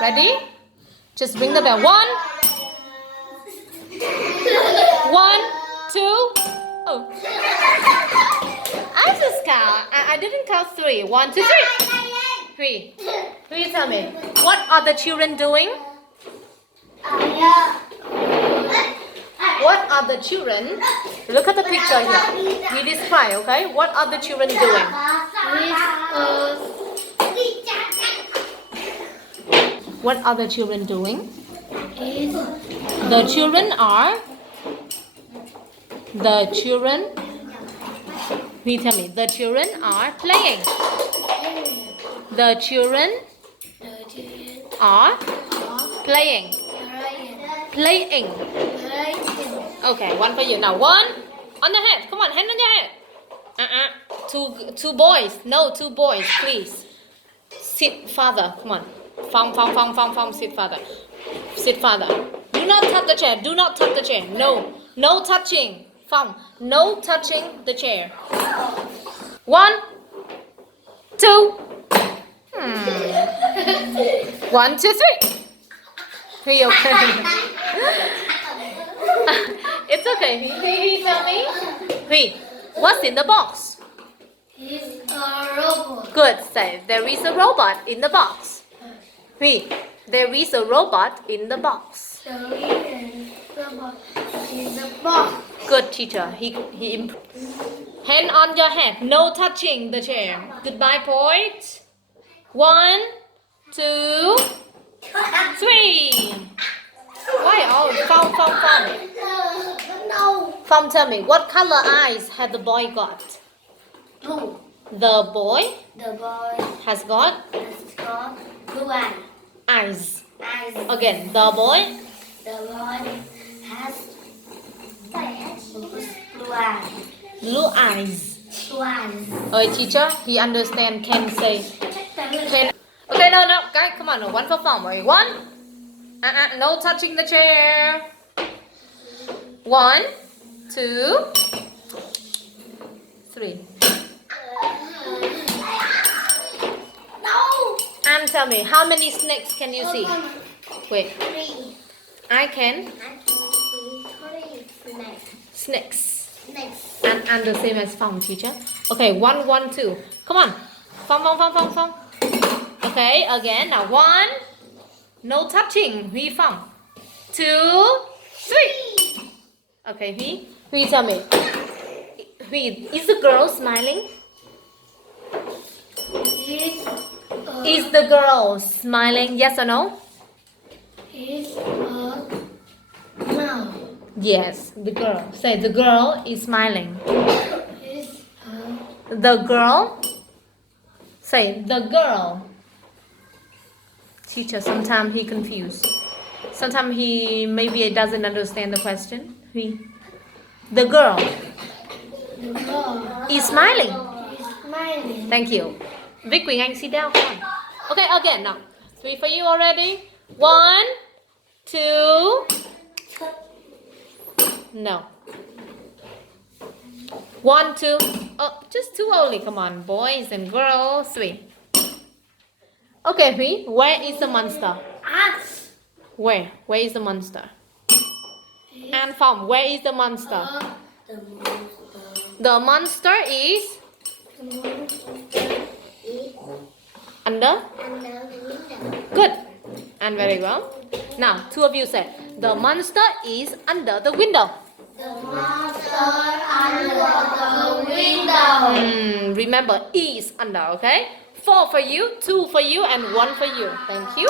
Ready? Just ring the bell. 1, 1, 2. Oh. I just count. I didn't count 3. 1, 2, 3. 3. Will you tell me? What are the children doing? What are the children? Look at the picture here. We describe, okay? What are the children doing? What are the children doing? The children are. The children. Please tell me. The children are playing. The children are playing. Playing. Okay, one for you. Now, 1 on the head. Come on, hand on your head. Two boys. No, 2 boys, please. Sit, father. Come on. Phong, sit, father. Sit, father. Do not touch the chair. Do not touch the chair. No. No touching. Phong. No touching the chair. 1, 2. 1, 2, 3. Huy, okay. It's okay. Huy, tell me. Huy, what's in the box? It's a robot. Good. Say, there is a robot in the box. Huy, there is a robot in the box. There is a robot in the box. Good, teacher. He hand on your head. No touching the chair. Goodbye point. 1, 2, 3. Why? Oh, Phong. No. Phong, tell me, what color eyes had the boy got? Blue. The boy The boy has got has got blue eyes. eyes. Eyes. Again, the boy. The boy has blue eyes. Blue eyes. Blue eyes. Okay, teacher, he understand. Can say. Can. Okay, no. Guys, come on. 1 for Phong. Okay, 1. No touching the chair. 1, 2, 3. No. And tell me, how many snakes can you see? Wait, 3. I can. I can see 3 snakes. Snakes. Snakes. And the same as Phong, teacher. Okay, 1, 1, 2. Come on. Phong. Okay, again. Now 1. No touching. Huy, Phong. 2, 3. Okay, Huy, tell me. Huy, is the girl smiling? Is the girl smiling? Yes or no? No. Yes, the girl. Say, the girl is smiling. It's The girl. Say, the girl. Teacher, sometimes he confused. Sometimes he maybe doesn't understand the question. The girl the girl is smiling. is smiling. Thank you. Vic Quỳnh Anh, sit down. Come on. Okay, again now. 3 for you already. 1, 2. No. 1, 2. Oh, just 2 only. Come on, boys and girls. 3. Okay, Huy, where is the monster? Us. Where? Where is the monster? And Phong, where is the monster? The monster. The monster is The monster is under. under the window. Good. And very well. Now, 2 of you say, the monster is under the window. The monster under the window. Remember, is under, okay? 4 for you, 2 for you, and 1 for you. Thank you.